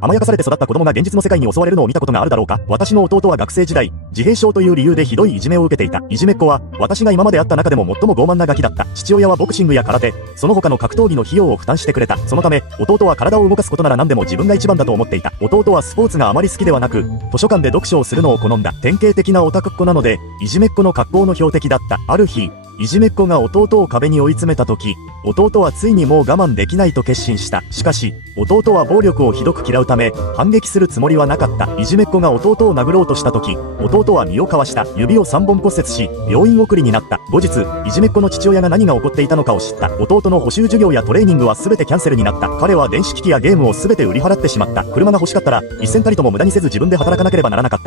甘やかされて育った子供が現実の世界に襲われるのを見たことがあるだろうか。私の弟は学生時代、自閉症という理由でひどいいじめを受けていた。いじめっ子は、私が今まで会った中でも最も傲慢なガキだった。父親はボクシングや空手、その他の格闘技の費用を負担してくれた。そのため、弟は体を動かすことなら何でも自分が一番だと思っていた。弟はスポーツがあまり好きではなく、図書館で読書をするのを好んだ。典型的なオタクっ子なので、いじめっ子の格好の標的だった。ある日、いじめっ子が弟を壁に追い詰めた時、弟はついにもう我慢できないと決心した。しかし、弟は暴力をひどく嫌うため、反撃するつもりはなかった。いじめっ子が弟を殴ろうとした時、弟は身をかわした。指を3本骨折し、病院送りになった。後日、いじめっ子の父親が何が起こっていたのかを知った。弟の補習授業やトレーニングは全てキャンセルになった。彼は電子機器やゲームを全て売り払ってしまった。車が欲しかったら、一銭たりとも無駄にせず自分で働かなければならなかった。